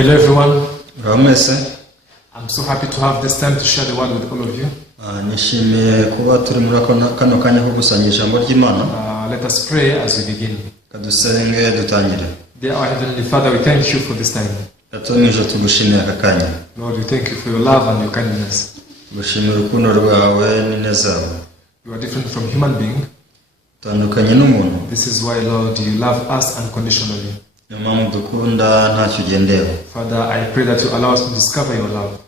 Hello everyone. Ramese. I'm so happy to have this time to share the word with all of you. Nishimiye kuba turi muri kano kanya ko gusangira ijambo ry'Imana. Let us pray as we begin. Kadusenge dutangire. Dear our Heavenly Father, we thank you for this time. Yatumije tugushimira aka kanya. Lord, we thank you for your love and your kindness. Gushimira urukundo rwawe n'ineza. You are different from human being. Tandukanye n'umuntu. This is why, Lord, you love us unconditionally. Dukunda ntacyo ugendeho. Father, I pray that you allow us to discover your love.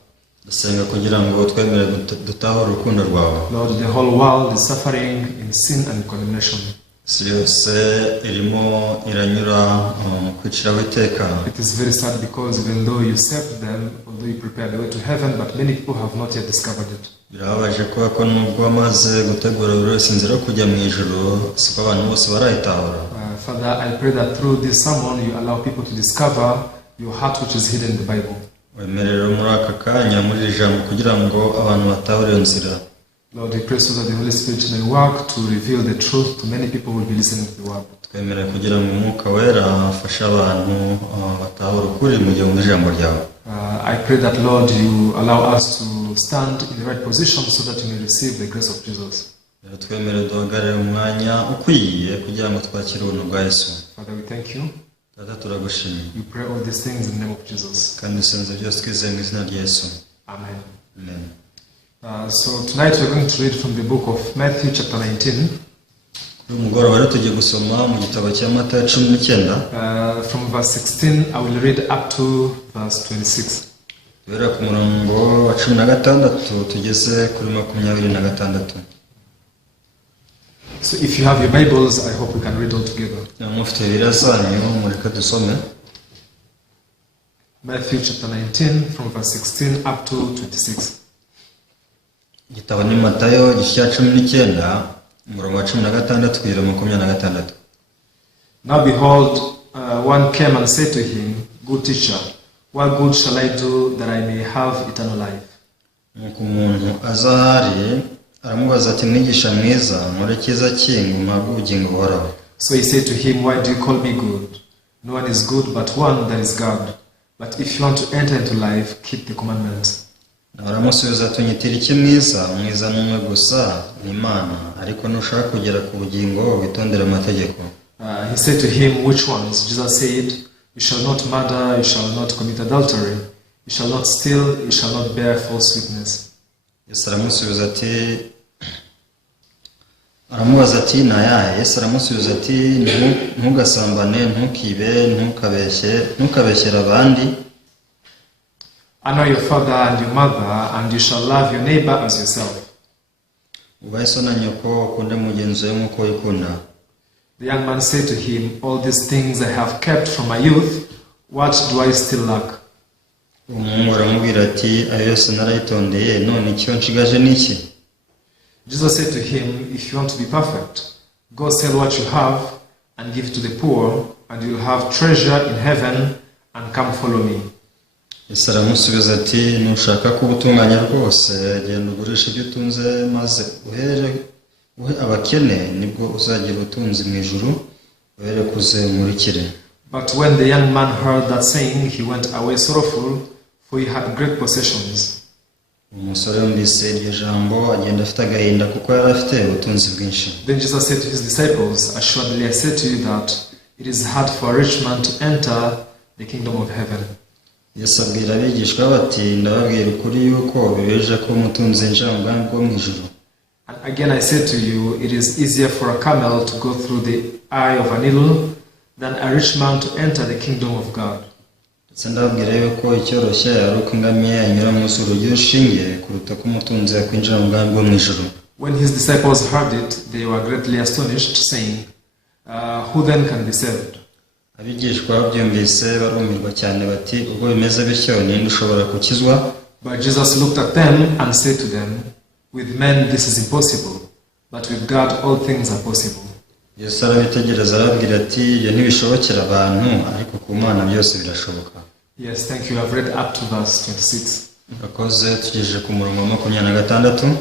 Dusenga kugira ngo twemere dutahure urukundo rwawe. Lord, the whole world is suffering in sin and condemnation. Si yose irimo iranyura kwiciraho iteka. It is very sad because even though you saved them, although you prepared the way to heaven, but many people have not yet discovered it. Birababaje kuba ko nubwo amaze gutegura buri wese inzira yo kujya mu ijuru, siko abantu bose barayitahura. Father, I pray that through this sermon you allow people to discover your heart which is hidden in the Bible. Wemerera muri aka kanya muri ijambo kugira ngo abantu batahure iyo nzira. Lord, we pray so that the Holy Spirit may work to reveal the truth to many people who will be listening to the word. Twemera kugira ngo Umwuka Wera afashe abantu batahure ukuri mu gihe bumva ijambo ryawe. I pray that, Lord, you allow us to stand in the right position so that you may receive the grace of Jesus. Twemere duhagarare umwanya ukwiye kugira ngo twakire ubuntu bwa Yesu. Father, we thank you. Data turagushimira. We pray all these things in the name of Jesus. Kandi dusenze byose twizeye mu izina rya Yesu. Amen. Amen. So tonight we're going to read from the book of Matthew chapter 19. Umugoroba rero tugiye gusoma mu gitabo cya Matayo 19. From verse 16 I will read up to verse 26. Duhera ku murongo wa 16 tugeze kuri 26. So if you have your Bibles, I hope we can read all together. Mufite birazanyu mureka dusome. Matthew chapter 19 from verse 16 up to 26. Igitabo ni Matayo igice cya 19 umurongo wa 16 kugera 26. Now behold, one came and said to him, Good teacher, what good shall I do that I may have eternal life? Umuntu azahari aramubaza ati mwigisha mwiza nkore cyiza ki mpabwe ubugingo buhoraho. So he said to him, Why do you call me good? No one is good but one, that is God. But if you want to enter into life, keep the commandments. Aramusubiza ati unyitira iki mwiza n'umwe gusa ni Imana, ariko nushaka kugera ku bugingo witondere amategeko. He said to him, Which ones? Jesus said, You shall not murder, you shall not commit adultery, you shall not steal, you shall not bear false witness. Yesu aramusubiza ati nayahe? Yesu aramusubiza ati ntugasambane, ntukibe, ntukabeshyere abandi. Honor your father and your mother, and you shall love your neighbor as yourself. Ubahe so na nyoko, ukunde mugenzi wawe nk'uko wikunda. The young man said to him, All these things I have kept from my youth, what do I still lack? Umuhungu aramubwira ati ayo yose narayitondeye, none icyo nshigaje ni iki? Jesus said to him, If you want to be perfect, go sell what you have and give it to the poor, and you will have treasure in heaven, and come follow me. Yesu aramusubiza ati nushaka kuba utunganye rwose, genda ugurishe ibyo utunze maze uhe abakene, nibwo uzagira ubutunzi mu ijuru, uhere kuzemurikire. But when the young man heard that saying, he went away sorrowful, for he had great possessions. Umusore yumvise iryo jambo agenda afite agahinda kuko yari afite ubutunzi bwinshi. Then Jesus said to his disciples, Assuredly I say to you that it is hard for a rich man to enter the kingdom of heaven. Yesu abwira abigishwa bati ndababwira ukuri yuko bibeje ko umutunzi yinjira mu bwami bwo mu ijuru. And again I say to you, it is easier for a camel to go through the eye of a needle than a rich man to enter the kingdom of God. Ndetse ndababwira yuko icyoroshye ari uko ingamiya yanyura mu zuru ry'urushinge kuruta ko umutunzi yakwinjira mu bwami bwo mu ijuru. When his disciples heard it, they were greatly astonished, saying, Who then can be saved? Abigishwa babyumvise barumirwa cyane bati ubwo bimeze bityo ninde ushobora gukizwa? But Jesus looked at them and said to them, With men this is impossible, but with God all things are possible. Yesu arabitegereza arabwira ati ibyo ntibishobokera abantu, ariko ku Mana byose birashoboka. Yes, thank you. I've read up to verse 26. Urakoze tugejeje ku murongo wa 26.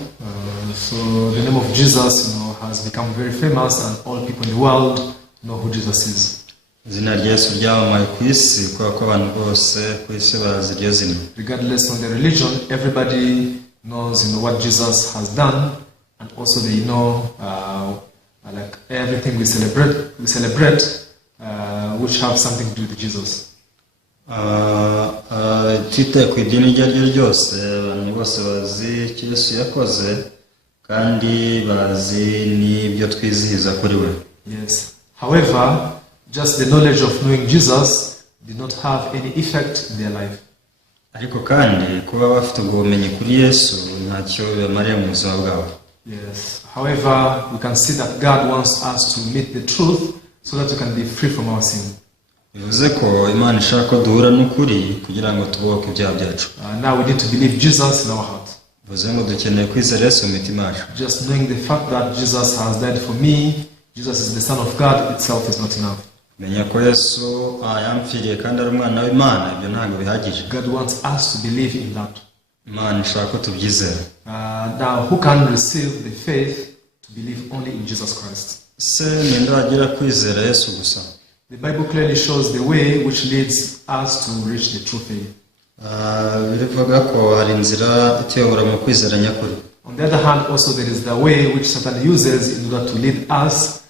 So the name of Jesus, has become very famous, and all people in the world know who Jesus is. izina rya Yesu ryamamaye ku isi kubera ko abantu bose ku isi bazi iryo zina. Regardless of the religion, everybody knows what Jesus has done, and also they know like everything we celebrate which have something to do with Jesus. Twite ku idini iryo ari ryo ryose abantu bose bazi icyo Yesu yakoze kandi bazi n'ibyo twizihiza kuri we. Yes. However, just the knowledge of knowing Jesus did not have any effect in their life. Ariko kandi kuba bafite ubumenyi kuri Yesu ntacyo bimariye mu buzima bwabo. Yes. However, we can see that God wants us to meet the truth so that we can be free from our sin. Bivuze ko Imana ishaka ko duhura n'ukuri kugira ngo tubohoke ibyaha byacu. Now we need to believe Jesus in our heart. Bivuze ngo dukeneye kwizera Yesu mu mitima yacu. Just knowing the fact that Jesus has died for me, Jesus is the Son of God itself is not enough. Menya ko Yesu yampfiriye kandi ari umwana w'Imana, ibyo ntabwo bihagije. God wants us to believe in that. Imana ishaka ko tubyizera. Now who can receive the faith to believe only in Jesus Christ? Se ninde wagira kwizera Yesu gusa? The Bible clearly shows the way which leads us to reach the true faith. Birivuga ko hari inzira ituyobora mu kwizera nyakuri. On the other hand, also there is the way which Satan uses in order to lead us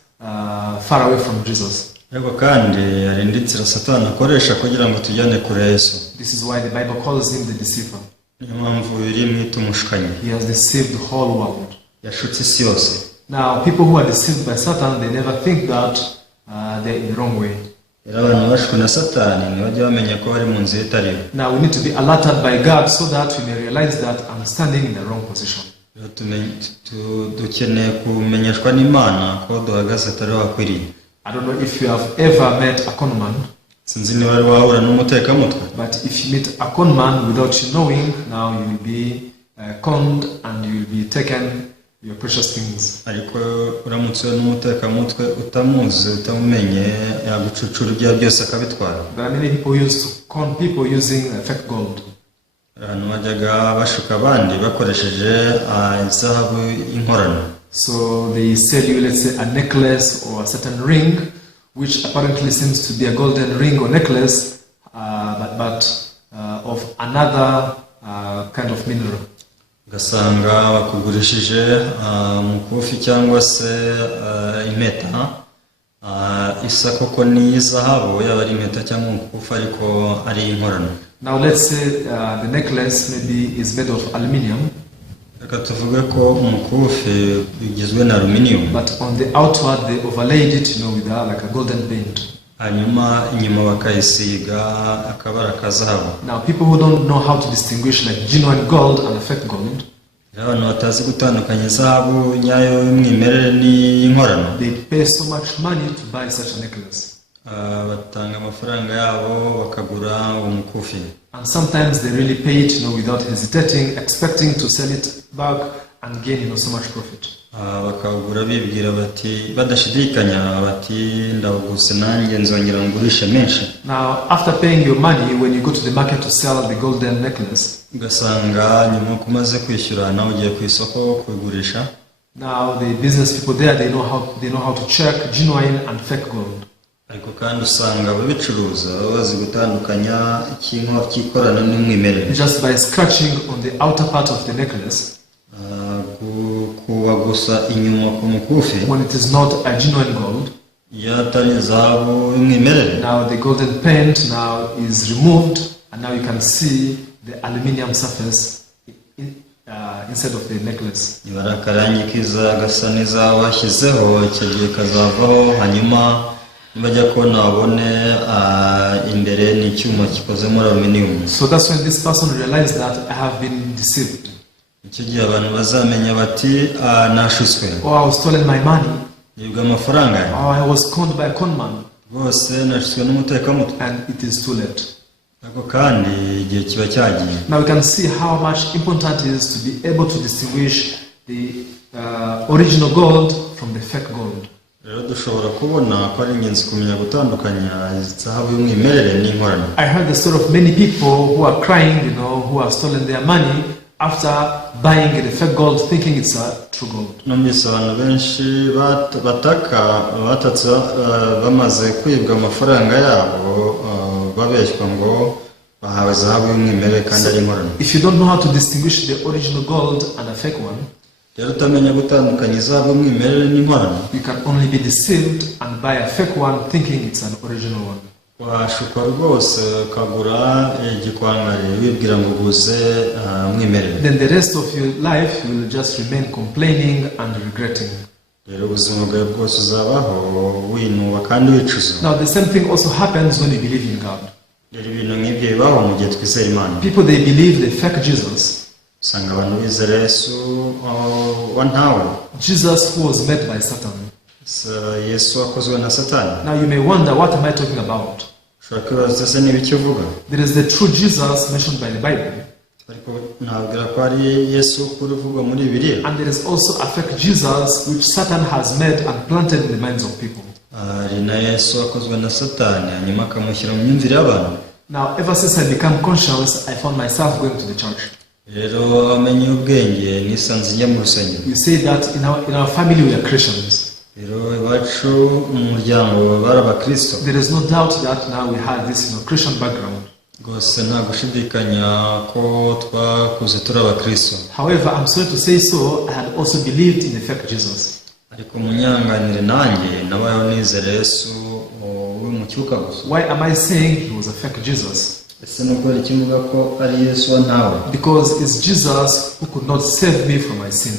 far away from Jesus. Ariko kandi hari indi nzira Satani akoresha kugira ngo tujyane kure Yesu. This is why the Bible calls him the deceiver. Niyo mpamvu biri mwita umushukanye. He has deceived the whole world. Yashutse isi yose. Now, people who are deceived by Satan, they never think that they're in the wrong way. Abantu bashwe na Satani ntibajya bamenya ko bari mu nzira itariyo. Now, we need to be alerted by God so that we may realize that I'm standing in the wrong position. Dukeneye kumenyeshwa n'Imana ko duhagaze atari wakwiriye. I don't know if you have ever met a conman. Sinzi niba wari wahura n'umutekamutwe. But if you meet a conman without you knowing, now you will be conned and you will be taken your precious things. Ariko uramutse n'umutekamutwe utamuzi utamumenye yagucucura ibya byose akabitwara. There are many people who used to con people using fake gold. Abantu bajyaga bashuka abandi bakoresheje izahabu y'inkorano. So they sell you, let's say, a necklace or a certain ring, which apparently seems to be a golden ring or necklace, but of another kind of mineral. Ugasanga bakugurishije umukufi cyangwa se impeta isa koko ni izahabu yaba ari impeta cyangwa umukufi ariko ari inkorano. Now let's say the necklace maybe is made of aluminium. Reka tuvuge ko umukufi ugizwe na aluminium. But on the outward they overlaid it, with like a golden paint. Hanyuma inyuma bakayisiga akabara kazahabu. Now people who don't know how to distinguish like genuine gold and fake gold, abantu batazi gutandukanya izahabu nyayo y'umwimerere n'inkorano, they pay so much money to buy such a necklace. Batanga amafaranga yabo bakagura umukufi. And sometimes they really pay it, without hesitating, expecting to sell it back and gain, so much profit. Bakagura bibwira bati badashidikanya bati ndawuguse nanjye nzongera ngurishe menshi. Now, after paying your money, when you go to the market to sell the golden necklace, ugasanga nyuma kumaze kwishyura nawe ugiye ku isoko kugurisha. Now the business people there, they know how to check genuine and fake gold. Ariko kandi usanga ababicuruza bazi gutandukanya ikintu cy'ikorana n'umwimerere. Just by scratching on the outer part of the necklace, kuba gusa inyuma ku mukufi, when it is not a genuine gold, yatari izahabu y'umwimerere. now the golden paint now is removed and now you can see the aluminium surface instead of the necklace. Ibara karangi kiza gasa neza bashyizeho icyo gihe kazavaho, hanyuma nibajya kubona babone imbere ni icyuma gikoze muri aluminium. So that's when this person realized that I have been deceived. Icyo gihe abantu bazamenya bati nashutswe. Oh, I was stolen my money. Yibwa amafaranga. Oh, I was conned by a conman. Bose nashutswe n'umutekamutwe. And it is too late. Ariko kandi igihe kiba cyagiye. Now we can see how much important it is to be able to distinguish the original gold from the fake gold. Rero dushobora kubona ko ari ingenzi kumenya gutandukanya izahabu y'umwimerere n'inkorano. I heard the story of many people who are crying, who have stolen their money after buying the fake gold thinking it's a true gold. numvise abantu benshi batatse bamaze kwibwa amafaranga yabo babeshywa ngo bahawe zahabu y'umwimerere kandi ari inkorano. If you don't know how to distinguish the original gold and a fake one, rero utamenya gutandukanya izahabu y'umwimerere n'inkorano, you can only be deceived and buy a fake one thinking it's an original one. washukwa rwose ukagura igikwangari wibwira ngo uguze umwimerere. Then the rest of your life you will just remain complaining and regretting. rero ubuzima bwawe bwose uzabaho winuba kandi wicuza. Now the same thing also happens when you believe in God. rero ibintu nk'ibyo bibaho mu gihe twizera Imana. People, they believe the fake Jesus. usanga abantu bizera Yesu wa ntawe. Jesus who was made by Satan. Yesu wakozwe na Satani. Now you may wonder, what am I talking about? ushobora kwibaza ese niba icyo uvuga. There is the true Jesus mentioned by the Bible. ariko ntabwira ko ari Yesu ukuri uvugwa muri Bibiliya. And there is also a fake Jesus which Satan has made and planted in the minds of people. hari na Yesu wakozwe na Satani hanyuma akamushyira mu myumvire y'abantu. Now ever since I became conscious, I found myself going to the church. rero amenye ubwenge nisanze njya mu rusengero. You say that in our family we are Christians. rero iwacu mu muryango bari abakristo. There is no doubt that now we have this Christian background. rwose nta gushidikanya ko twakuze turi abakristo. However, I'm sorry to say so, I had also believed in the fake Jesus. ariko munyanganire nanjye nabayeho nizera Yesu w'umucyuka gusa. Why am I saying he was a fake Jesus? ese ni ukubera iki mvuga ko ari Yesu wa ntawe? Because it's Jesus who could not save me from my sin.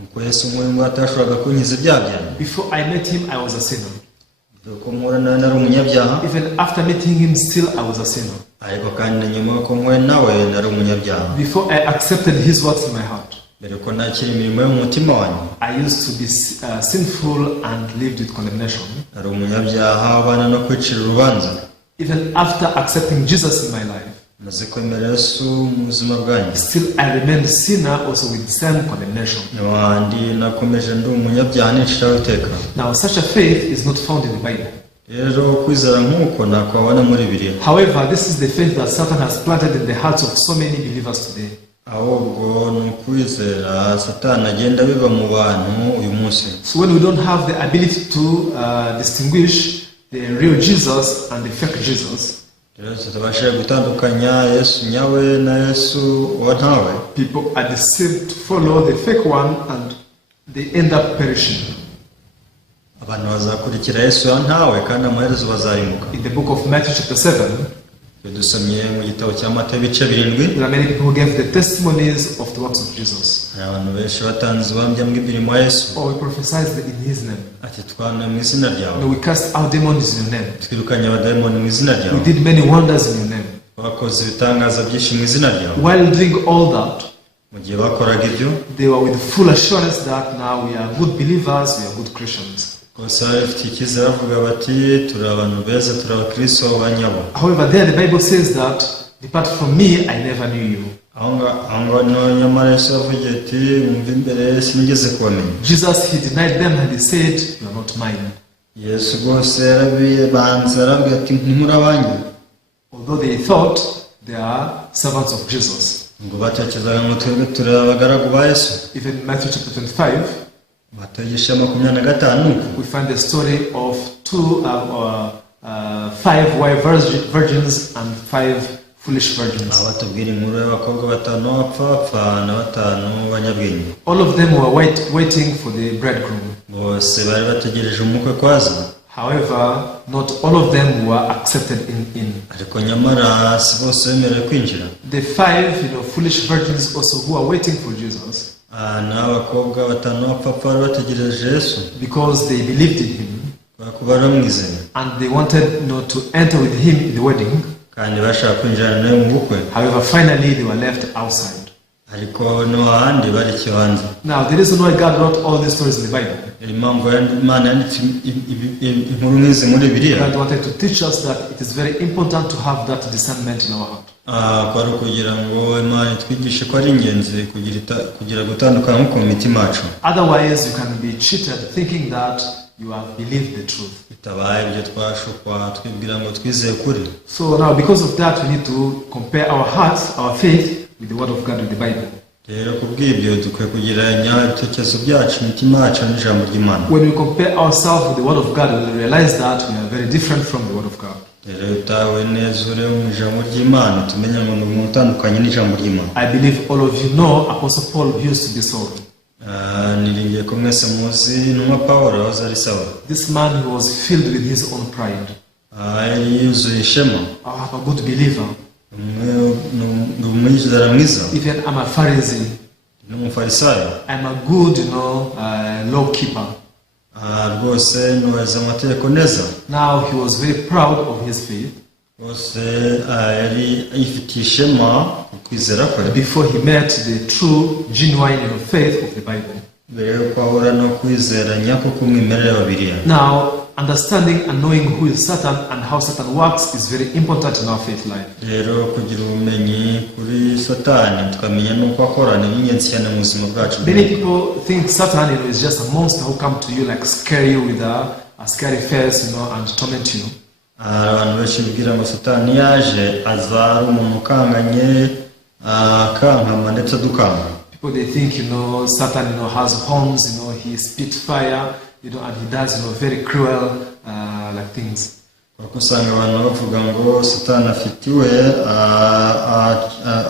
nuko Yesu muri ngo atashoboraga kunkiza ibyaha byanjye. Before I met him, I was a sinner. ko mpura nawe nari umunyabyaha. Even after meeting him, still I was a sinner. ariko kandi nyuma ko mpuye nawe nari umunyabyaha. Before I accepted his works in my heart, mbere ko nakira imirimo yo mu mutima wanjye. I used to be sinful and lived with condemnation. nari umunyabyaha abana no kwicira urubanza. Even after accepting Jesus in my life, maze kwemera Yesu mu buzima bwanjye, still I remained a sinner also with the same condemnation. n'abandi nakomeje ndi umunyabyaha niciraho iteka. Now such a faith is not found in the Bible. rero kwizera nk'uko ntakwabona muri Bibiliya. However, this is the faith that Satan has planted in the hearts of so many believers today. ahubwo ni ukwizera Satani agenda biva mu bantu uyu munsi. So when we don't have the ability to distinguish the real Jesus and the fake Jesus, rero tutabashije gutandukanya Yesu nyawe na Yesu wa ntawe. people are deceived to follow the fake one and they end up perishing. abantu bazakurikira Yesu wa ntawe kandi amaherezo bazarimbuka. In the book of Matthew chapter 7, dusomye mu gitabo cya Matayo ibice 7. there are many people who gave the testimonies of the works of Jesus. hari abantu benshi batanze ubuhamya bw'imirimo ya Yesu. Or we prophesied in his name. ati twana mu izina ryawe. No, we cast out demons in your name. twirukanye abadayimoni mu izina ryawe. We did many wonders in your name. bakoze ibitangaza byinshi mu izina ryawe. While doing all that, mu gihe bakoraga ibyo, they were with full assurance that now we are good believers, we are good Christians. bose bafite icyizere bavuga bati turi abantu beza, turi abakristo banyabo. However, there the Bible says that, depart from me, I never knew you. aho ngaho nyamara Yesu yavugiye ati mwumve imbere sinigeze kubamenya. Jesus, he denied them and he said, you are not mine. Yesu rwose yarabibanza arabwira ati ntimuri abanjye. Although they thought they are servants of Jesus. ngo batekerezaga ngo twebwe turi abagaragu ba Yesu. Even in Matthew chapter 25, Matayo 25 we find the story of 5 wise virgins and 5 foolish virgins. abatubwira inkuru y'abakobwa 5 bapfapfa na 5 banyabwenge. All of them were waiting for the bridegroom. bose bari bategereje umukwe kwaza. However, not all of them were accepted in. ariko nyamara si bose bemerewe kwinjira. The 5, foolish virgins also who are waiting for Jesus. n'abakobwa 5 bapfapfa bari bategereje Yesu. Because they believed in him. kuba baramwizeye. And they wanted to enter with him in the wedding. kandi bashaka kwinjirana nawe mu bukwe. However, finally they were left outside. ariko no ahandi bari kibanza. Now, the reason why God wrote all these stories in the Bible, impamvu Imana yanditse inkuru nk'izi muri Bibiliya, God wanted to teach us that it is very important to have that discernment in our heart. kwari kugira ngo Imana itwigishe ko ari ingenzi kugira gutandukana nko mu mitima yacu. Otherwise, you can be cheated thinking that you have believed the truth. bitabaye ibyo twashukwa twibwira ngo twizeye kuri. So now, because of that, we need to compare our hearts, our faith, with the Word of God, with the Bible. rero kubw'ibyo dukwiye kugereranya ibitekerezo byacu imitima yacu n'ijambo ry'Imana. When we compare ourselves with the Word of God, we realize that we are very different from the Word of God. rero utawe neza uri mu ijambo ry'Imana tumenya ngo ni umuntu utandukanye n'ijambo ry'Imana. I believe all of you know Apostle Paul used to be Saul. Niringiye ko mwese muzi intumwa Pawulo wahoze ari Sawuli. This man who was filled with his own pride. Yari yuzuye ishema. I'm a good believer. Ni umwizera mwiza. Even I'm a Pharisee. Ni umufarisayo. I'm a good, law keeper. Rwose nuweza amategeko neza. Now he was very proud of his faith. Rwose yari yifitiye ishema ku kwizera kwe. Before he met the true, genuine faith of the Bible. Mbere yuko ahura no kwizera nyako k'umwimerere wa Bibiliya. Now, understanding and knowing who is Satan and how Satan works is very important in our faith life. Rero kugira ubumenyi kuri Satani tukamenya nuko akora ni ingenzi cyane mu buzima bwacu. Many people think Satan is just a monster who come to you like scare you with a scary face, and torment you. Abantu benshi bibwira ngo Satani yaje aza ari umuntu ukanganye akankama ndetse adukanga. People they think Satan has horns, he spits fire, and he does very cruel like things. Kuko usanga abantu bavuga ngo Satani afitiwe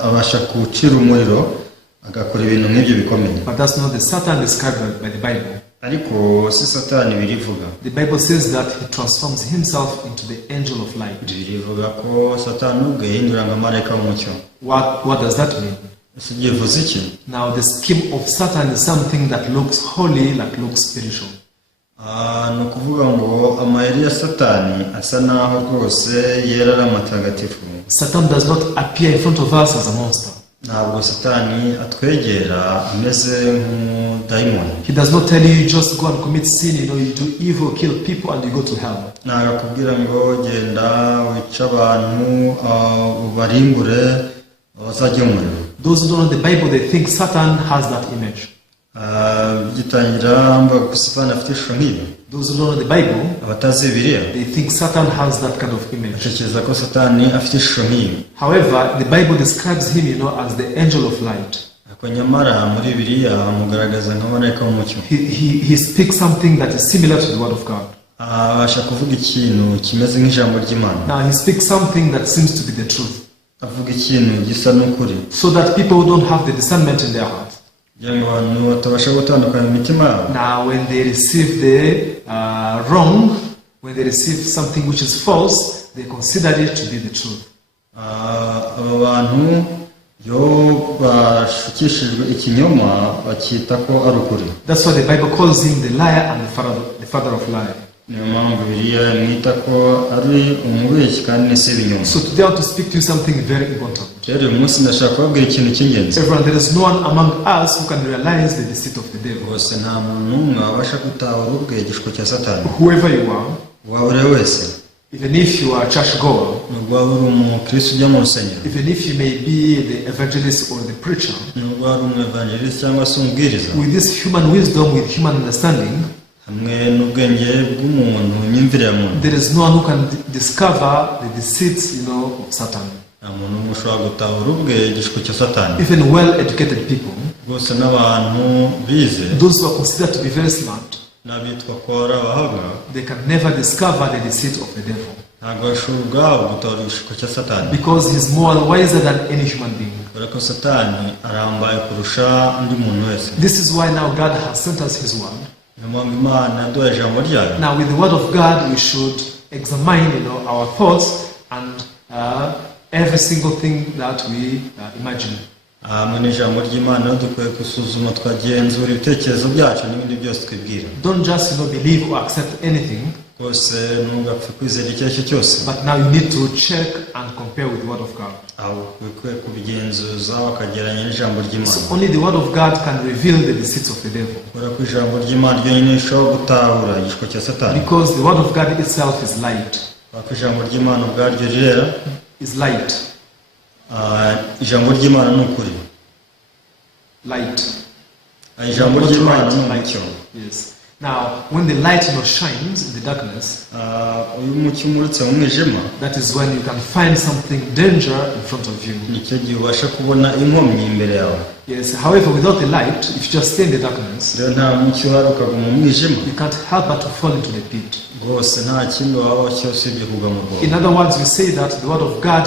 abasha kucira umuriro agakora ibintu nk'ibyo bikomeye. But that's not the Satan described by the Bible. Ariko si Satani birivuga. The Bible says that he transforms himself into the angel of light. Birivuga ko Satani ubwe yindura nka marayika w'umucyo. What does that mean? Now the scheme of Satan is something that looks holy, like looks spiritual. Ni ukuvuga ngo amayeri ya Satani asa naho rwose yera ari amatagatifu. Satan does not appear in front of us as a monster. Ntabwo Satani atwegera ameze nk'umudayimoni. He does not tell you just go and commit sin, you do evil, kill people and you go to hell. Ntabwo akubwira ngo genda wica abantu ubarimbure bazajya mu muriro. Those who don't know the Bible, they think Satan has that image. Those who don't know the Bible, they think Satan has that kind of image. However, the Bible describes him, as the angel of light. He speaks something that is similar to the Word of God. Now he speaks something that seems to be the truth. So that people don't have the discernment in their heart. Now when they receive the wrong, when they receive something which is false, they consider it to be the truth. That's why the Bible calls him the liar and the father of lies. So today I want to speak to you something very important. Everyone, there is no one among us who can realize the deceit of the devil. Whoever you are, even if you are a church goer, even if you may be the evangelist or the preacher, with this human wisdom, with human understanding, there is no one who can discover the deceits, of Satan. Even well-educated people, those who are considered to be very smart, they can never discover the deceit of the devil. Because he's more wiser than any human being. This is why now God has sent us his word. Now with the word of God we should examine our thoughts and every single thing that we imagine. Don't just believe or accept anything, but now you need to check and compare with the word of God. So only the word of God can reveal the deceits of the devil. Because the word of God itself is light. Is light. Light. Yes. Now, when the light shines in the darkness, uyu mucyo umurutse mu mwijima, that is when you can find something danger in front of you. nicyo gihe ubasha kubona inkomyi imbere yawe. Yes, however, without the light, if you just stay in the darkness, rero nta mucyo uhari ukaguma mu mwijima, you can't help but to fall into the pit. rwose nta kindi waba cyose usibye kugwa mu rwobo. In other words, we say that the word of God,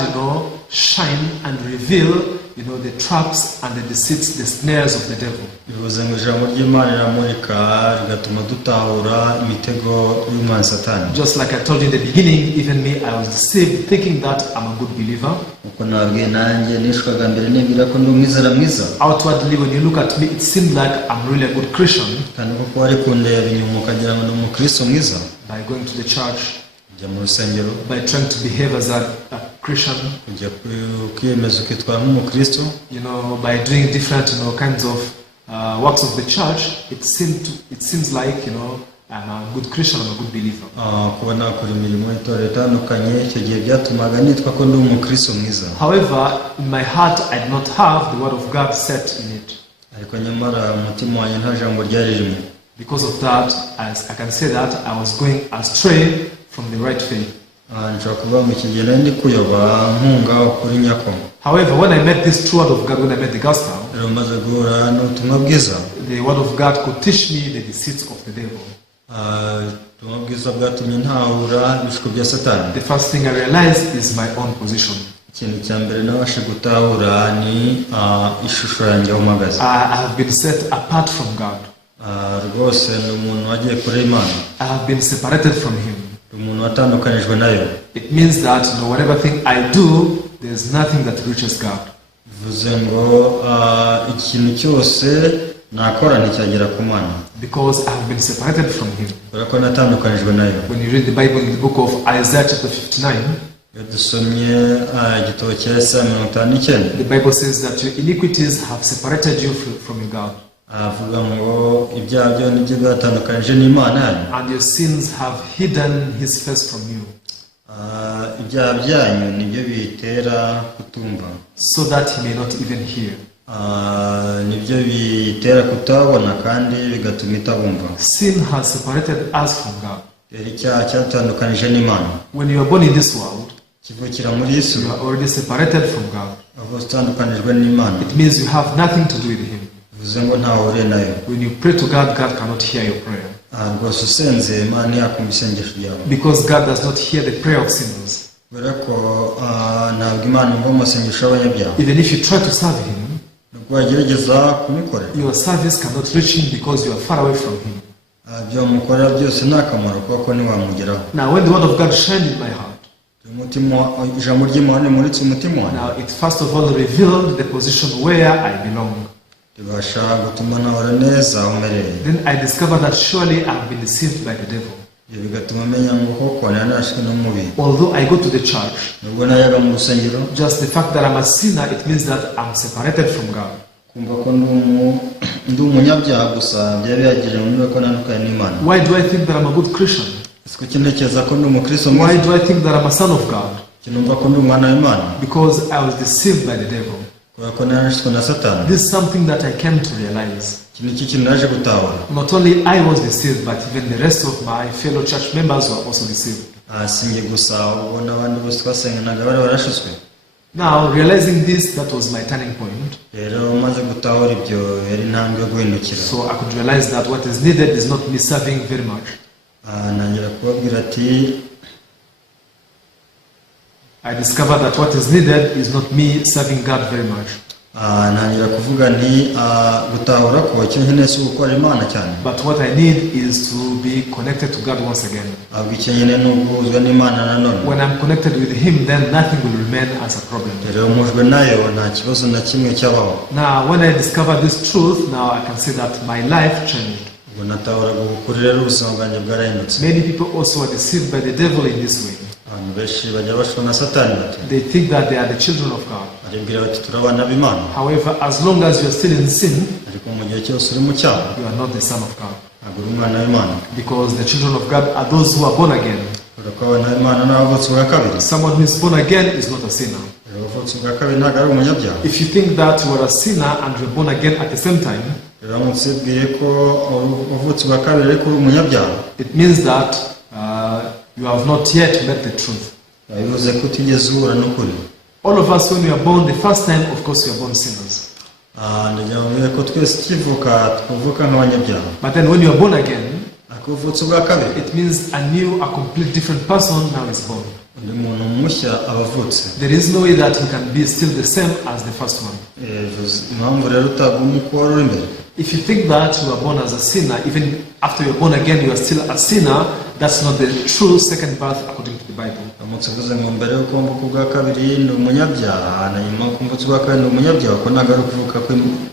shine and reveal, the traps and the deceits, the snares of the devil. bivuze ngo ijambo ry'Imana riramurika rigatuma dutahura imitego y'umwanzi Satani. Just like I told you in the beginning, even me, I was deceived thinking that I'm a good believer. uko nabwiye nanjye nishwaga mbere nibwira ko ndi umwizera mwiza. Outwardly, when you look at me, it seemed like I'm really a good Christian. kandi kuko wari kundeba inyuma ukagira ngo ndi umukristo mwiza. By going to the church, ujya mu rusengero, by trying to behave as a Christian, ujya kwiyemeza ukitwara nk'umukristo, by doing different kinds of works of the church, it seems like I'm a good Christian, I'm a good believer. kuba nakora imirimo y'itorero itandukanye, icyo gihe byatumaga nitwa ko ndi umukristo mwiza. However, in my heart I did not have the word of God set in it. ariko nyamara umutima wanjye nta jambo ryari ririmo. Because of that, as I can say that I was going astray from the right faith. nshobora kuvuga ngo iki gihe nari ndi kuyoba nkunga kuri nyako. However, when I met this true word of God, when I met the gospel, rero maze guhura n'ubutumwa bwiza, the word of God could teach me the deceits of the devil. ubutumwa bwiza bwatumye ntahura ibishuko bya Satani. The first thing I realized is my own position. ikintu cya mbere nabashe gutahura ni ishusho yanjye aho mpagaze. I have been set apart from God. rwose ni umuntu wagiye kure y'Imana. I have been separated from Him. umuntu watandukanijwe nayo. It means that whatever thing I do, there is nothing that reaches God. bivuze ngo ikintu cyose nakora nticyagera ku Mana. Because I have been separated from Him. kubera ko natandukanijwe nayo. When you read the Bible in the book of Isaiah chapter 59, iyo dusomye igitabo cya Yesaya 59, the Bible says that your iniquities have separated you from your God. avuga ngo ibyaha byo nibyo byatandukanije n'Imana yanyu. And your sins have hidden His face from you. ibyaha byanyu nibyo bitera kutumva. So that He may not even hear. nibyo bitera kutabona kandi bigatuma itabumva. Sin has separated us from God. rero icyaha cyatandukanije n'Imana. When you are born in this world, kivukira muri Yesu, you are already separated from God. aho utandukanijwe n'Imana. It means you have nothing to do with Him. bivuze ngo ntawe uri nayo. When you pray to God, God cannot hear your prayer. rwose usenze Imana ntiyakumva isengesho ryawe. Because God does not hear the prayer of sinners. kubera ko ntabwo Imana yumva amasengesho y'abanyabyaha. Even if you try to serve Him, nubwo wagerageza kumukorera, your service cannot reach Him because you are far away from Him. ibyo wamukorera byose nta kamaro kuko ntiwamugeraho. Now, when the word of God shined in my heart, ijambo ry'Imana rimuritse umutima wanjye, now it first of all revealed the position where I belong. ribasha gutuma nahora neza aho mpereye. Then I discovered that surely I have been deceived by the devil. ibyo bigatuma menya ngo koko narashwe n'umubiri. Although I go to the church, nubwo najyaga mu rusengero, just the fact that I'm a sinner, it means that I'm separated from God. kumva ko ndi umunyabyaha gusa byari bihagije mu niba ko nandukanye n'Imana. Why do I think that I'm a good Christian? kuki ntekereza ko ndi umukristo Why mwiza? do I think that I'm a son of God? kinumva ko ndi umwana w'Imana. Because I was deceived by the devil. kubera ko narashwe na Satani. This is something that I came to realize. iki ni ikintu naje gutahura. Not only I was deceived, but even the rest of my fellow church members were also deceived. si njye gusa, ubona abandi bose twasenganaga bari barashizwe. Now, realizing this, that was my turning point. rero maze gutahura ibyo yari intambwe yo guhindukira. So I could realize that what is needed is not me serving very much. ntangira kubabwira ati, I discovered that what is needed is not me serving God very much. ntangira kuvuga nti gutahura ko icyo nkeneye si gukora Imana cyane. But what I need is to be connected to God once again. ahubwo icyo nkeneye ni uguhuzwa n'Imana nanone. When I'm connected with Him, then nothing will remain as a problem. rero mujwe nayo nta kibazo na kimwe cyabaho. Now, when I discovered this truth, now I can say that my life changed. ubwo natahuraga ukuri, rero ubuzima bwanjye bwarahindutse. Many people also are deceived by the devil in this way. abantu benshi bajya bashwa na Satani bati, They think that they are the children of God. baribwira bati turi abana b'Imana. However, as long as you are still in sin, ariko mu gihe cyose uri mu cyaha, you are not the son of God. ntabwo uri umwana w'Imana. Because the children of God are those who are born again. kubera ko abana b'Imana n'abavutse ubwa kabiri. Someone who is born again is not a sinner. abavutse ubwa kabiri ntabwo ari umunyabyaha. If you think that you are a sinner and you are born again at the same time, Biramutse bwiye ko uvutse bwa kabiri ariko uri umunyabyaha. It means that you have not yet met the truth. Bivuze ko utigeze uhura n'ukuri. All of us, when we are born the first time, of course, we are born sinners. Ndagira ngo ko twese tuvuka nk'abanyabyaha. But then when you are born again, akuvutse bwa kabiri, it means a new, a complete different person now is born. undi muntu mushya abavutse. There is no way that he can be still the same as the first one. Impamvu rero utaguma uko wari uri imbere. If you think that you are born as a sinner, even after you are born again, you are still a sinner, that's not the true second birth according to the Bible. Uramutse uvuze ngo mbere yuko mvuka ubwa kabiri ndi umunyabyaha, na nyuma ko mvutse ubwa kabiri ndi umunyabyaha, ko ntabwo ari ukuvuka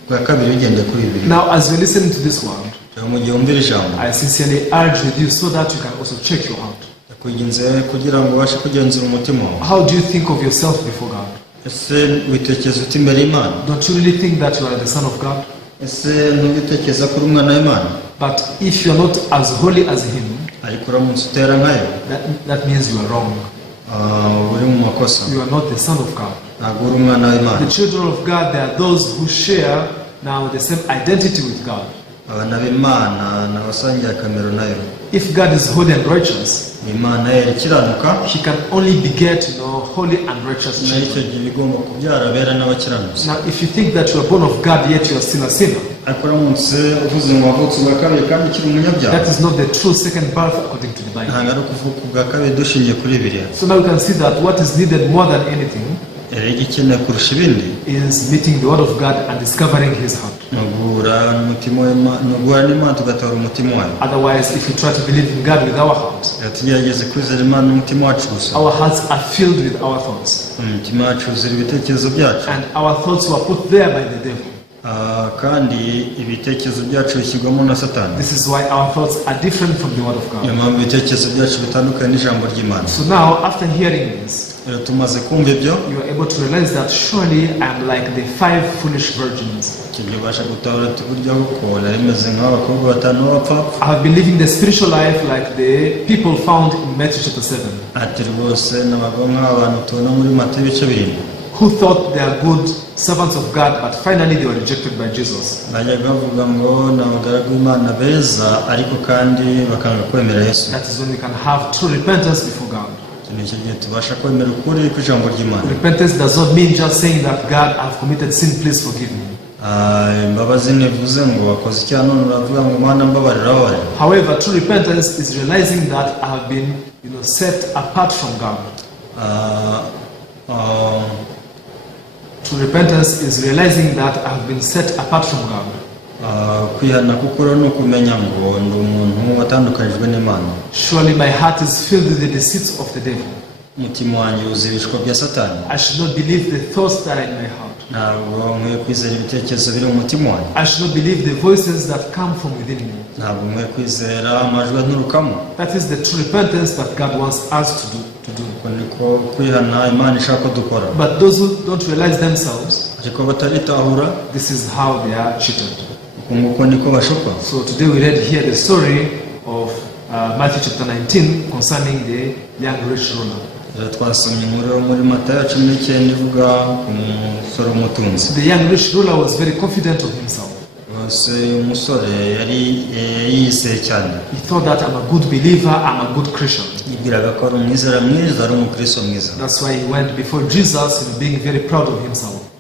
bwa kabiri bigendeye kuri Bibiliya. Now, as you listen to this word, mu gihe wumvira ijambo, I sincerely urge with you so that you can also check your heart. kugenze kugira ngo ubashe kugenzura umutima wawe. How do you think of yourself before God? Ese witekereza uti imbere y'Imana? Don't you really think that you are the son of God? Ese ntubitekereza ko uri umwana w'Imana? But if you are not as holy as Him, ariko uramutse utera nkayo, that means you are wrong. uri mu makosa. You are not the son of God. Ntabwo uri umwana w'Imana. The children of God, they are those who share now the same identity with God. Abana b'Imana n'abasangiye akamero nayo. If God is holy and righteous, Imana ye ikiranuka, He can only beget, holy and righteous children. n'icyo gihe bigomba kubyara abera n'abakiranutsi. Now, if you think that you are born of God yet you are still a sinner, ariko uramutse uvuze ngo wavutse ubwa kabiri kandi ukiri umunyabyaha, that is not the true second birth according to the Bible. ntabwo ari ukuvuka ubwa kabiri dushingiye kuri Bibiliya. So now we can see that what is needed more than anything rero igikeneye kurusha ibindi is meeting the word of God and discovering His heart. guhura n'Imana tugatora umutima wayo. Otherwise, if we try to believe in God with our heart, tugerageze kwizera Imana n'umutima wacu gusa, our hearts are filled with our thoughts, umutima wacu uzira ibitekerezo byacu, and our thoughts were put there by the devil. kandi ibitekerezo byacu bishyirwamo na Satani. This is why our thoughts are different from the word of niyo God. mpamvu ibitekerezo byacu bitandukanye n'ijambo ry'Imana. So now, after hearing this, rero tumaze kumva ibyo, you are able to realize that surely I am like the 5 foolish virgins. ibyo ubasha gutahura ati burya koko nari meze nk'abakobwa batanu b'abapfapfa. I have been living the spiritual life like the people found in Matthew chapter 7, ati rwose nabagabo nk'abantu tubona muri Matayo ibice 7, who thought they are good servants of God, but finally they were rejected by Jesus. bajyaga bavuga ngo ni abagaragu b'Imana beza ariko kandi bakanga kwemera Yesu. That is when we can have true repentance before God. nicyo gihe tubasha kwemera ukuri kw'ijambo ry'Imana. Repentance does not mean just saying that God, I have committed sin, please forgive me. imbabazi ntivuze ngo wakoze icyaha none uravuga ngo Mana mbabarira wabarira. However, true repentance is realizing that I have been set apart from God. True repentance is realizing that I have been set apart from God. kwihana kuko ni ukumenya ngo ndi umuntu watandukanijwe n'Imana. Surely my heart is filled with the deceits of the devil. umutima wanjye wuzuye ibishuko bya Satani. I should not believe the thoughts that are in my heart. ntabwo nkwiye kwizera ibitekerezo biri mu mutima wanjye. I should not believe the voices that come from within me. ntabwo nkwiye kwizera amajwi anturukamo. That is the true repentance that God wants us to do. uko niko kwihana Imana ishaka ko dukora. But those who don't realize themselves, ariko bataritahura, this is how they are cheated. uko niko bashukwa. So today we read here the story of Matthew chapter 19 concerning the young rich ruler. twasomye inkuru muri Matayo 19 ivuga ku musore w'umutunzi. The young rich ruler was very confident of himself. umusore yari yizeye cyane. He thought that I'm a good believer, I'm a good Christian. yibwiraga ko ari umwizera mwiza, ari umukristo mwiza. That's why he went before Jesus, being very proud of himself.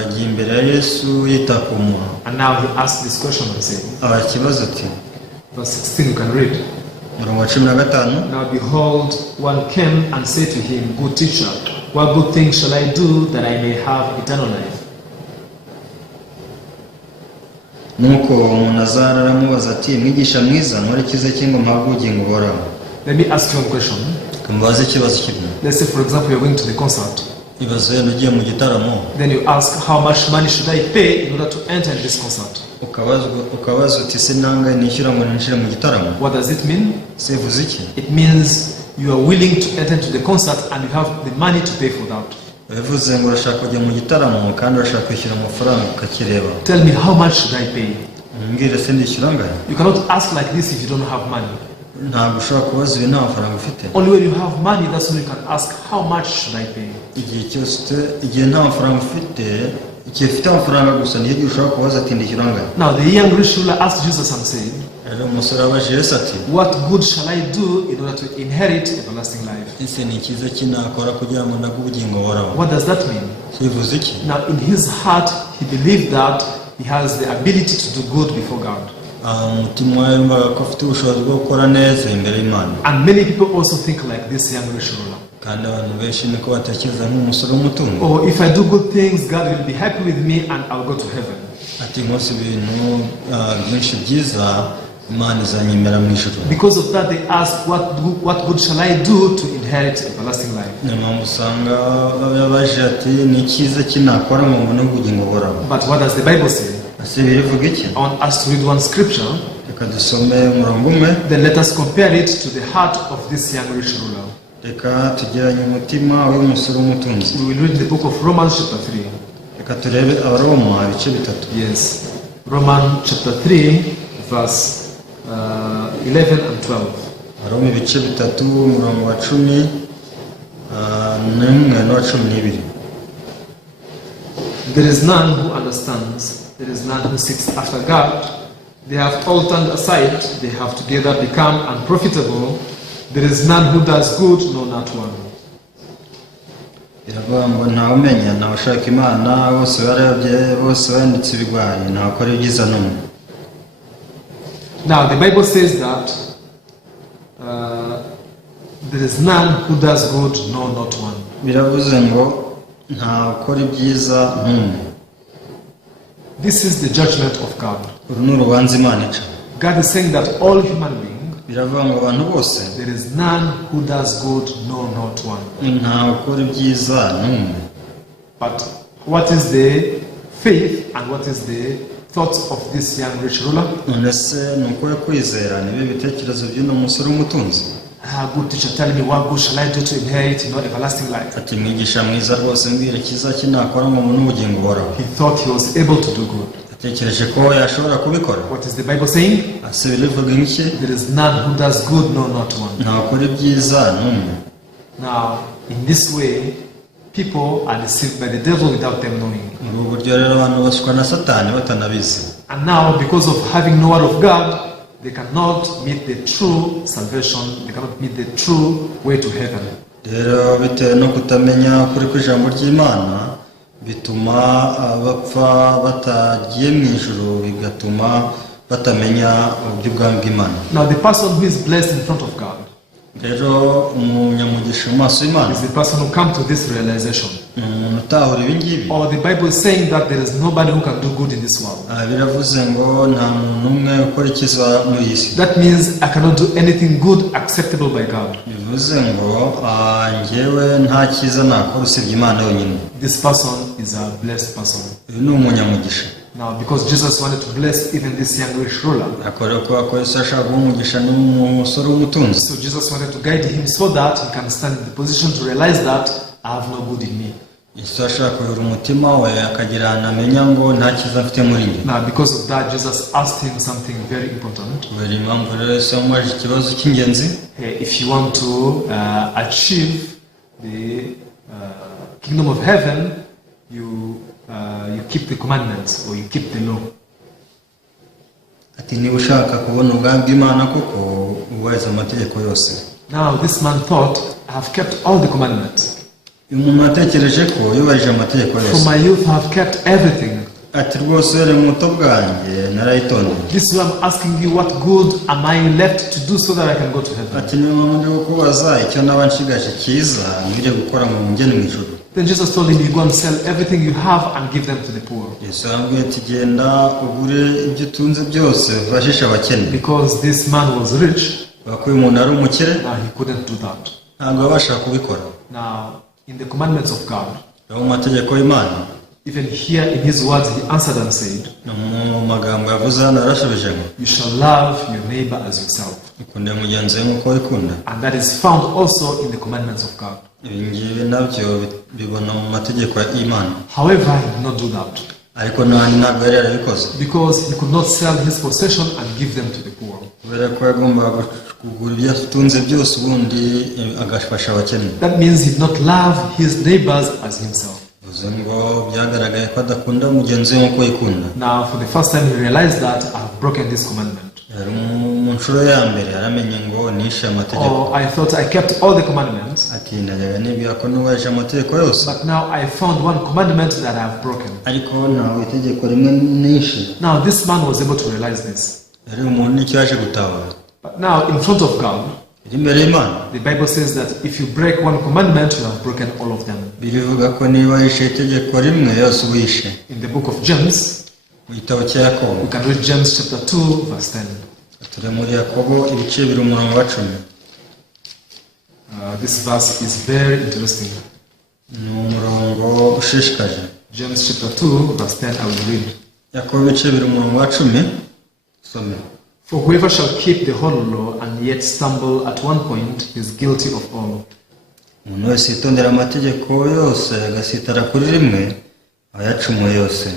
yagiye imbere ya Yesu yitakumwa. And now he asked this question and said, ikibazo ati, verse 16 you can read. Murongo 15. Now behold, one came and said to him, Good teacher, what good thing shall I do that I may have eternal life? nuko umunazara aramubaza ati, mwigisha mwiza, nkore ikize cy'ingo mpabwe ubugingo buhoraho. Let me ask you a question. Kamubaze ikibazo kimwe. Let's say, for example, you're going to the concert. ibazo yenda ugiye mu gitaramo. Then you ask, how much money should I pay in order to enter in this concert? ukabaza uti se nangahe nishyura ngo ninjire mu gitaramo. What does it mean? se bivuze iki? It means you are willing to enter into the concert and you have the money to pay for that. bivuze ngo urashaka kujya mu gitaramo kandi urashaka kwishyura amafaranga ukakireba. Tell me, how much should I pay? mbwira se ndishyura ngahe? You cannot ask like this if you don't have money. ntabwo ushobora kubaza ibi nta mafaranga ufite. Only when you have money, that's when you can ask, how much should I pay? igihe nta mafaranga ufite igihe ufite amafaranga gusa niyo gihe ushobora kubaza ati ndishyura angahe. Now the young rich ruler asked Jesus and said, rero umusore abajije Yesu ati what good shall I do in order to inherit everlasting life? ese ni icyiza kinakora kugira ngo nabwo ubugingo buhoraho. What does that mean? Kivuze iki? Now in his heart he believed that he has the ability to do good before God. umutima we yumvaga ko afite ubushobozi bwo gukora neza imbere y'Imana. And many people also think like this young rich ruler. kandi abantu benshi niko batekereza nk'umusore w'umutungo. Oh, if I do good things, God will be happy with me and I'll go to heaven. ati nkose ibintu byinshi byiza Imana izanyemera mu ijuru. Because of that they ask, what good shall I do to inherit everlasting life? niyo mpamvu usanga babaje ati ni icyiza kinakora ngo mbone ubugingo buhoraho. But what does the Bible say? ese birivuga iki? I want us to read one scripture. reka dusome umurongo umwe. Then let us compare it to the heart of this young rich ruler. reka tugeranye umutima w'umusore w'umutunzi. We will read the book of Romans chapter 3. reka turebe abaroma ibice bitatu. Yes. Romans chapter 3 verse 11 and 12. abaroma ibice bitatu umurongo wa 10 n'umwe n'uwa 12. There is none who understands. There is none who seeks after God. They have all turned aside. They have together become unprofitable. There is none who does good, no, not one. biravuga ngo ntawe umenya ntawe ushaka Imana, bose barebye bose banditse ibigwari ntawe ukora ibyiza n'umwe. Now the Bible says that there is none who does good, no, not one. biravuze ngo ntawe ukora ibyiza n'umwe. This is the judgment of God. uru ni urubanza Imana ica. God is saying that all human beings, biravuga ngo abantu bose there is none who does good, no, not one. ntawe ukora ibyiza n'umwe. But what is the faith and what is the thoughts of this young rich ruler? none se ni uko kwizera nibe ibitekerezo by'uno musore w'umutunzi. Good teacher, tell me what good shall I do to inherit everlasting life? ati mwigisha mwiza rwose mbwira icyiza kinakora ngo mbone ubugingo buhoraho. He thought he was able to do good. atekereje ko yashobora kubikora. What is the Bible saying? ase birivuga iki? There is none who does good, no, not one. ntawe ukora ibyiza n'umwe. Now, in this way, people are deceived by the devil without them knowing. muri ubu buryo rero abantu basukwa na Satani batanabizi. And now, because of having no word of God, they cannot meet the true salvation, they cannot meet the true way to heaven. rero bitewe no kutamenya ukuri kw'ijambo ry'Imana bituma bapfa batagiye mu ijuru, bigatuma batamenya uby'ubwami bw'Imana. Now, the person who is blessed in front of God rero umunyamugisha mu maso y'Imana is the person who comes to this realization. umuntu utahura ibi ngibi. Or the Bible is saying that there is nobody who can do good in this world. biravuze ngo nta muntu umwe ukora icyiza muri iyi si. That means I cannot do anything good acceptable by God. bivuze ngo njyewe nta cyiza nakora usibye Imana yonyine. This person is a blessed person. uyu ni umunyamugisha. Now, because Jesus wanted to bless even this young rich ruler, akora ko Yesu ashaka guha umugisha n'umusore w'umutunzi. so Jesus wanted to guide him so that he can stand in the position to realize that I have no good in me. Yesu ashaka kuyobora umutima we akagira anamenya ngo nta cyiza afite muri njye. Now, because of that, Jesus asked him something very important. kubera impamvu rero Yesu yamubajije ikibazo cy'ingenzi. If you want to achieve the kingdom of heaven, you keep the commandments or you keep the law. ati niba ushaka kubona ubwami bw'Imana koko ubahiriza amategeko yose. Now, this man thought, I have kept all the commandments. uyu muntu atekereje ko yubahirije amategeko From yose. my youth, I have kept everything. ati rwose rero mu buto bwanjye narayitondeye. This is why I'm asking you, what good am I left to do so that I can go to heaven? ati niyo mpamvu ndi kukubaza icyo naba nshigaje cyiza nkwiriye gukora ngo ngende mu ijuru. Then Jesus told him, you go and sell everything you have and give them to the poor. Yesu arambwira ati genda ugure ibyo utunze byose ufashishe abakene. Because this man was rich, kuko uyu muntu ari umukire now he couldn't do that. ntabwo yabasha kubikora. Now, in the commandments of God, rero mu mategeko y'Imana even here in his words, he answered and said, mu magambo yavuze hano yarashubije ngo you shall love your neighbor as yourself. ukunde mugenzi wawe nk'uko wikunda. And that is found also in the commandments of God. ibi ngibi nabyo bibona mu mategeko y'Imana. However, he did not do that. ariko ntabwo yari yarabikoze. Because he could not sell his possession and give them to the poor. kubera ko yagombaga kugura ibyo atunze byose ubundi agafasha abakene. That means he did not love his neighbors as himself. bivuze bivuze ngo byagaragaye ko adakunda mugenzi we nk'uko yikunda. Now, for the first time, he realized that I've broken this commandment. Mu nshuro ya mbere yaramenye ngo nishe amategeko. Oh, I thought I kept all the commandments. Ati najyaga nibwira ko nubahirije amategeko yose. But now I found one commandment that I have broken. Ariko ntawe itegeko rimwe nishe. Now, this man was able to realize this. Yari umuntu nicyo yaje gutabara. But now, in front of God, the Bible says that if you break one commandment, you have broken all of them. Bivuga ko niba yishe itegeko rimwe yose wishe. In the book of James, mu gitabo cya Yakobo, we can read James chapter 2 verse 10. Turi muri Yakobo ibice 2:10. This verse is very interesting. Umurongo ushishikaje. James chapter 2 verse 10, I will read. Yakobo ibice 2:10. Some. For whoever shall keep the whole law and yet stumble at one point is guilty of all. Umuntu wese yitondera amategeko yose agasitara kuri rimwe ayacumuye yose.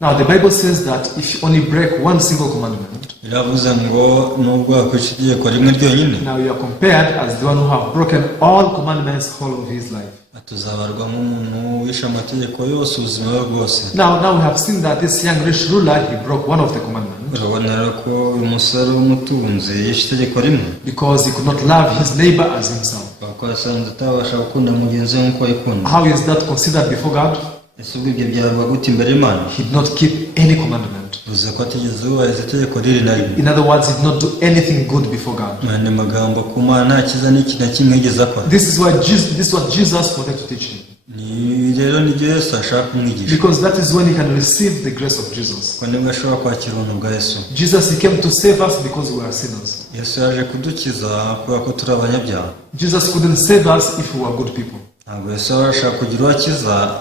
Now the Bible says that if you only break one single commandment, iravuze ngo nubwo wakwica itegeko rimwe ryonyine, now you are compared as the one who have broken all commandments whole of his life. Tuzabarwa nk'umuntu wishe amategeko yose ubuzima bwe bwose. Now we have seen that this young rich ruler, he broke one of the commandments. Urabona ko uyu musore w'umutunzi yishe itegeko rimwe. Because he could not love his neighbor as himself. Kuko yasanze atabasha gukunda mugenzi we nk'uko yikunda. How is that considered before God? Ese ubwo ibyo byaba gute imbere y'Imana? He did not keep any commandment. Uzi ko atigeze yubahiriza itegeko riri na rimwe. In other words, he did not do anything good before God. Ni magambo ku Mana nta cyiza n'iki na kimwe yigeze akora. This is what Jesus wanted to teach him. Ni rero ni Yesu ashaka kumwigisha. Because that is when he can receive the grace of Jesus. Ko nibwo ashobora kwakira ubuntu bwa Yesu. Jesus, he came to save us because we are sinners. Yesu yaje kudukiza kubera ko turi abanyabyaha. Jesus couldn't save us if we were good people. Ntabwo Yesu yabasha kugira uwakiza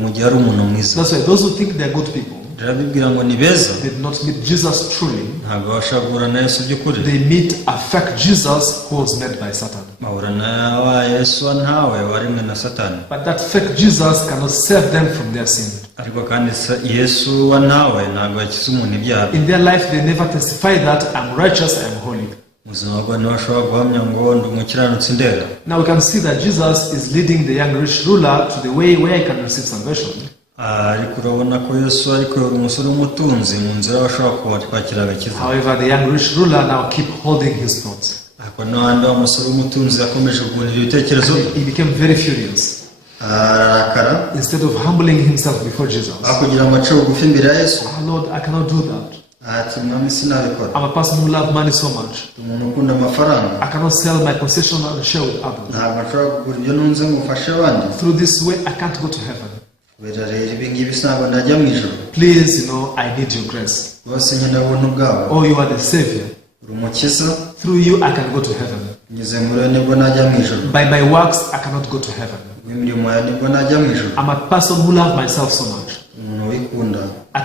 mu gihe ari umuntu mwiza. That's why those who think they are good people, Birabibwira ngo ni beza, they did not meet Jesus truly. ntabwo babasha guhura na Yesu by'ukuri. They meet a fake Jesus who was made by Satan. Bahura na wa Yesu ntawe waremwe na Satani. But that fake Jesus cannot save them from their sin. Ariko kandi Yesu wa ntawe ntabwo yakiza umuntu ibyaha. In their life they never testify that I'm righteous, I'm holy. Ubuzima bwabo ntibashobora guhamya ngo ndi umukiranutsi ndera. Now we can see that Jesus is leading the young rich ruler to the way where he can receive salvation. Ariko urabona ko Yesu ari kuyobora umusore w'umutunzi mu nzira bashobora kwakira agakiza. However, the young rich ruler now keep holding his thoughts. Ariko n'abandi umusore w'umutunzi yakomeje kugundira ibitekerezo. He became very furious. Arakara. Instead of humbling himself before Jesus. Akugira ngo ace bugufi imbere ya Yesu. Lord, I cannot do that. Ati mwami sinabikora. I'm a person who loves money so much. Umuntu ukunda amafaranga. I cannot sell my possession and share with others. Ntabwo nshobora kugura ibyo ntunze ngo ufashe abandi. Through this way, I can't go to heaven. Kubera rero ibi ngibi sinabwo ndajya mu ijuru. Please, I need your grace. Bose nkeneye ubuntu bwawe. Oh, you are the Savior. Uri umukiza. Through you, I can go to heaven. Nyuze muri wowe nibwo najya mu ijuru. By my works, I cannot go to heaven. Imirimo yawe nibwo najya mu ijuru. I'm a person who loves myself so much. Umuntu wikunda. I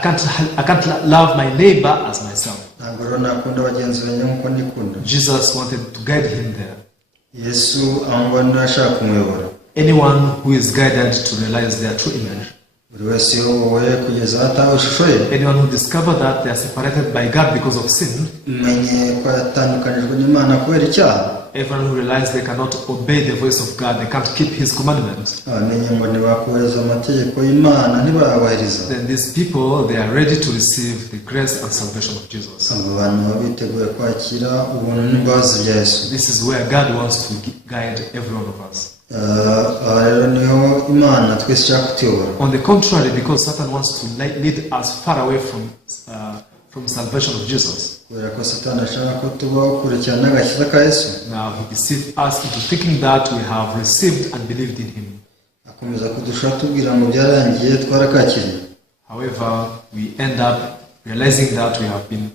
can't love my neighbor as myself. Ntabwo rero nakunda bagenzi banjye nk'uko nikunda. Jesus wanted to guide him there. Yesu angana ashaka kumuyobora. Anyone who is guided to realize their true image. Buri wese yobowe kugeza atawe ishusho ye. Anyone who discover that they are separated by God because of sin. Menye ko yatandukanijwe n'Imana kubera icyaha. Everyone who realizes they cannot obey the voice of God, they can't keep his commandments. Abamenye ngo ntibakubahiriza amategeko y'Imana ntibayubahiriza. Then these people, they are ready to receive the grace and salvation of Jesus. Abo bantu baba biteguye kwakira ubuntu n'imbabazi bya Yesu. This is where God wants to guide every one of us. Rero niho Imana twese ishaka kutuyobora. On the contrary, because Satan wants to lead us far away from salvation of Jesus. Kubera ko Satani ashaka ko tubaho kurikirana agakiza ka Yesu. Now he deceived us into thinking that we have received and believed in him. Akomeza kudushaka tubwira ngo byarangiye twarakakiriye. However, we end up realizing that we have been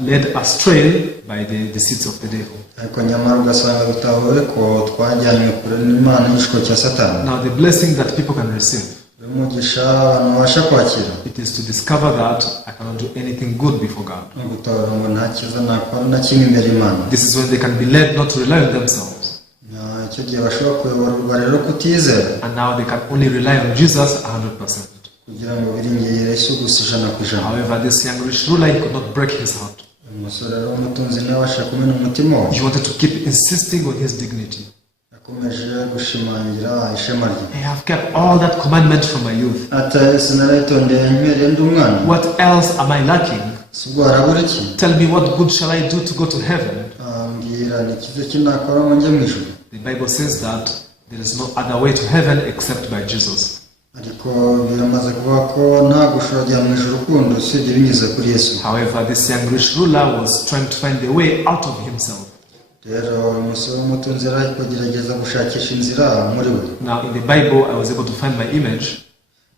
led astray by the deceits of the devil. Ariko nyamara ugasanga bitahuye ko twajyanywe kure n'Imana n'igishiko cya Satani. Now the blessing that people can receive, umugisha abantu babasha kwakira, it is to discover that I cannot do anything good before God. Gutabara ngo nta cyiza nakora na kimwe imbere y'Imana. This is when they can be led not to rely on themselves. Icyo gihe bashobora kuyoborwa rero kutizera. And now they can only rely on Jesus 100%. Kugira ngo biringire Yesu gusa 100%. However, this young rich ruler, he could not break his heart. Umusore w'umutunzi nawe ashaka kumena umutima we. He wanted to keep insisting on his dignity. yakomeje gushimangira ishema rye. I have kept all that commandment from my youth. ati sinarayitondeye nkere ndi umwana. What else am I lacking? si ubwo harabura iki? Tell me, what good shall I do to go to heaven? mbwira ni ikize kinakora ngo njye mu ijuru. The Bible says that there is no other way to heaven except by Jesus. ariko biramaze kuvuga ko nta gushobora kujya mu ijuru kundi usibye binyuze kuri Yesu. However, this young rich ruler was trying to find the way out of himself. rero umusore w'umutunzi yari ari kugerageza gushakisha inzira muri we. Now, in the Bible, I was able to find my image,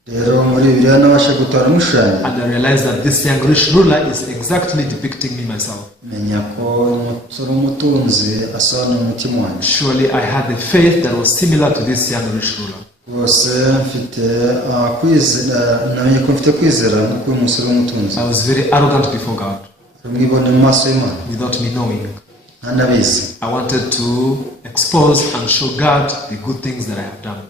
rero muri Bibiliya nabasha gutora umushushanya. and I realized that this young rich ruler is exactly depicting me myself. menya ko umusore w'umutunzi asobanura umutima wanjye. Surely I had the faith that was similar to this young rich ruler. rwose mfite kwizera, namenye ko mfite kwizera nk'uko uyu musore w'umutunzi. I was very arrogant before God mwibone mu maso y'Imana without me knowing. ntanabizi. I wanted to expose and show God the good things that I have done.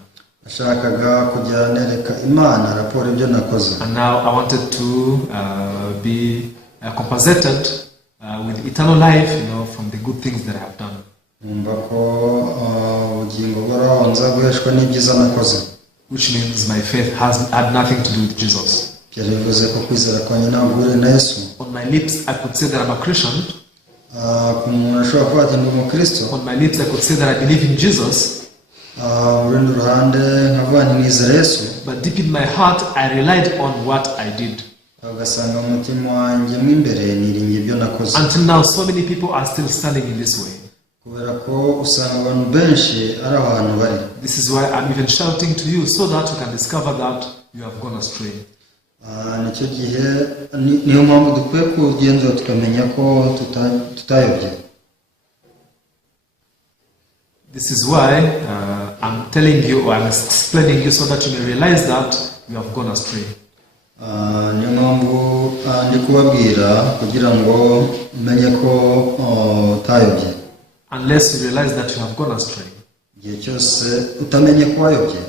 nashakaga kujya nereka Imana raporo ibyo nakoze. And now I wanted to be compensated with eternal life, from the good things that I have done. numva ko ubugingo bw'Uhoraho nzaguheshwa n'ibyiza nakoze. Which means my faith had nothing to do with Jesus. byarivuze ko kwizera kwanjye ntabwo guhuriye na Yesu. On my lips I could say that I'm a Christian. ku muntu ashobora kuba ati ndi umukristo. On my lips I could say that I believe in Jesus. urundi ruhande nkavuga nti nizera Yesu. But deep in my heart I relied on what I did. ugasanga mu mutima wanjye mo imbere niringiye ibyo nakoze. Until now so many people are still standing in this way. kubera ko usanga abantu benshi ari ahantu bari. This is why I'm even shouting to you, so that you can discover that you have gone astray. nicyo gihe niyo mpamvu dukwiye kugenzura tukamenya ko tutayobye. This is why I'm telling you, or I'm explaining you, so that you may realize that you have gone astray. niyo mpamvu ndi kubabwira kugira ngo umenye ko utayobye. Unless you realize that you have gone astray, igihe cyose utamenye ko wayobye,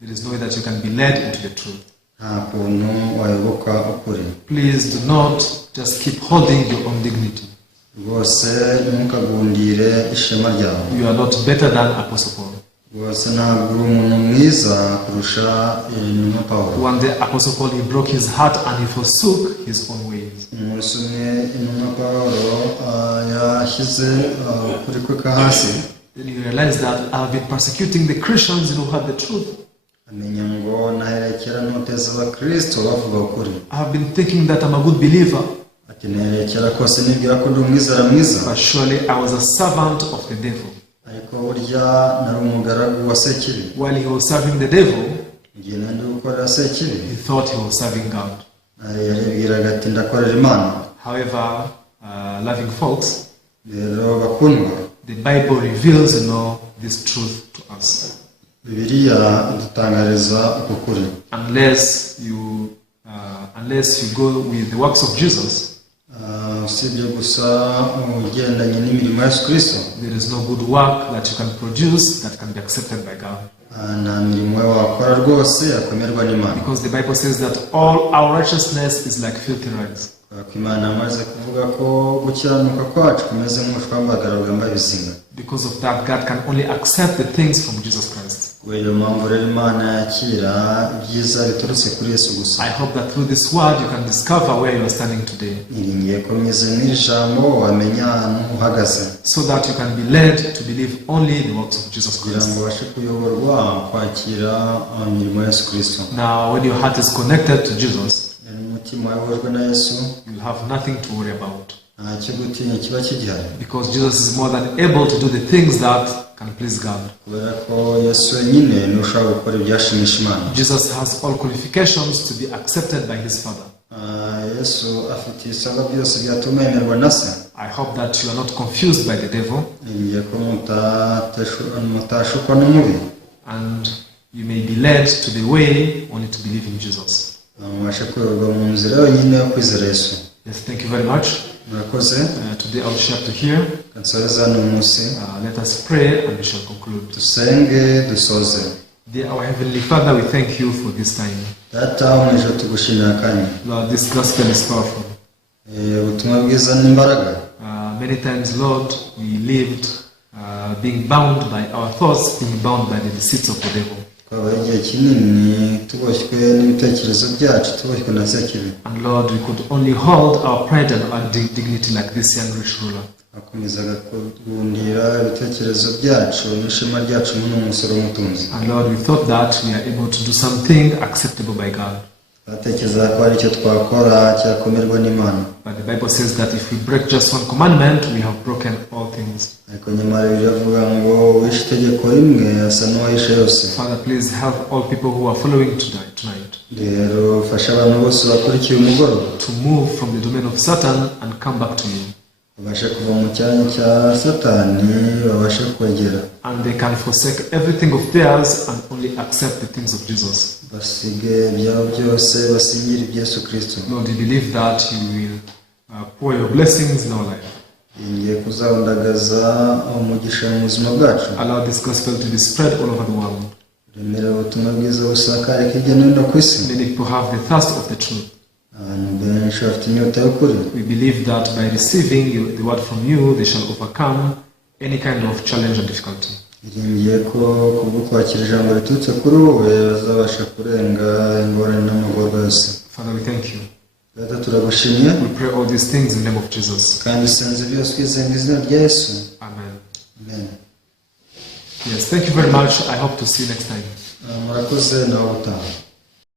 there is no way that you can be led into the truth. nta kuntu wayoboka ukuri. Please do not just keep holding your own dignity. rwose ntukagundire ishema ryawe. You are not better than Apostle Paul. rwose ntabwo uri umuntu mwiza kurusha intumwa Pawulo. One day Apostle Paul, he broke his heart and he forsook his own ways. umunsi umwe intumwa Pawulo yashyize ukuri kwe hasi. Then he realized that I have been persecuting the Christians who had the truth. amenya ngo naherekera n'uteza abakristo bavuga ukuri. I have been thinking that I'm a good believer. ati naherekera kose nibwira ko ndi umwizera mwiza. But surely I was a servant of the devil. ariko burya nari umugaragu wa Sekibi. While he was serving the devil, igihe nari gukorera Sekibi, he thought he was serving God. yaribwiraga ati ndakorera Imana. However, loving folks, rero bakundwa, the Bible reveals, this truth to us. Bibiliya idutangariza ukuri. Unless you go with the works of Jesus, usibye gusa ugendanye n'imirimo ya Yesu Kristo, there is no good work that you can produce that can be accepted by God. nta mirimo wakora rwose yakwemerwa n'Imana. Because the Bible says that all our righteousness is like filthy rags. Imana amaze kuvuga ko gukiranuka kwacu kumeze nk'ubushwambagara bwambaye ibizinga. Because of that, God can only accept the things from Jesus Christ. Iyo mpamvu rero Imana yakira ibyiza biturutse kuri Yesu gusa. I hope that through this word you can discover where you are standing today. Niringiye ko mwize n'ijambo wamenya ahantu uhagaze. So that you can be led to believe only the works of Jesus kugira Christ. ngo ubashe kuyoborwa kwakira imirimo ya Yesu Kristo. Now, when your heart is connected to Jesus, umutima wayoborwa na Yesu, you have nothing to worry about. ntacyo gutinya kiba kigihari. Because Jesus is more than able to do the things that can please God. kubera ko Yesu wenyine ni ushobora gukora ibyashimisha Imana. Jesus has all qualifications to be accepted by his Father. Yesu afite ibisabwa byose byatuma yemerwa na Se. I hope that you are not confused by the devil. Ngiye ko mutashukwa n'umubi. And you may be led to the way only to believe in Jesus. mubashe kuyoborwa mu nzira yonyine yo kwizera Yesu. Yes, thank you very much. murakoze. Today I will share to here. kansoreza hano umunsi. Let us pray and we shall conclude. dusenge dusoze. Dear our Heavenly Father, we thank you for this time. data wo mu ijuru tugushimira akanya. Lord, this gospel is powerful. ubutumwa bwiza n'imbaraga. Many times, Lord, we lived being bound by our thoughts, being bound by the deceits of the devil. twabaye igihe kinini tuboshywe n'ibitekerezo byacu tuboshywe na sekibi. And Lord, we could only hold our pride and our dignity like this young rich ruler. akomezaga kugundira ibitekerezo byacu n'ishema ryacu n'umusoro w'umutunzi. And Lord, we thought that we are able to do something acceptable by God. twatekerezaga ko hari icyo twakora cyakomerwa n'Imana. But the Bible says that if we break just one commandment, we have broken all things. ariko nyuma biravuga ngo uwishe itegeko rimwe asa n'uwahishe yose. Father, please help all people who are following tonight rero fasha abantu bose bakurikiye umugoroba to move from the domain of Satan and come back to you. babashe kuva mu cyanya cya Satani babashe kwegera. And they can forsake everything of theirs and only accept the things of Jesus. basige ibyabo byose basigire ibya Yesu Kristo. Lord, we believe that you will pour your blessings in our life. ngiye kuzahundagaza umugisha mu buzima bwacu. Allow this gospel to be spread all over the world. remera ubutumwa bwiza busakare hirya no hino ku isi. Many people have the thirst of the truth. abantu benshi bafite inyota y'ukuri. We believe that by receiving the word from you, they shall overcome any kind of challenge and difficulty. iringiye ko kubwo kwakira ijambo riturutse kuri wowe bazabasha kurenga ingorane n'amagorwa yose. Father, we thank you. Data turagushimye. We pray all these things in the name of Jesus. kandi usenze byose twizeye mu izina rya Yesu. Amen. Amen. Yes, thank you very much. I hope to see you next time. murakoze nawe utaha.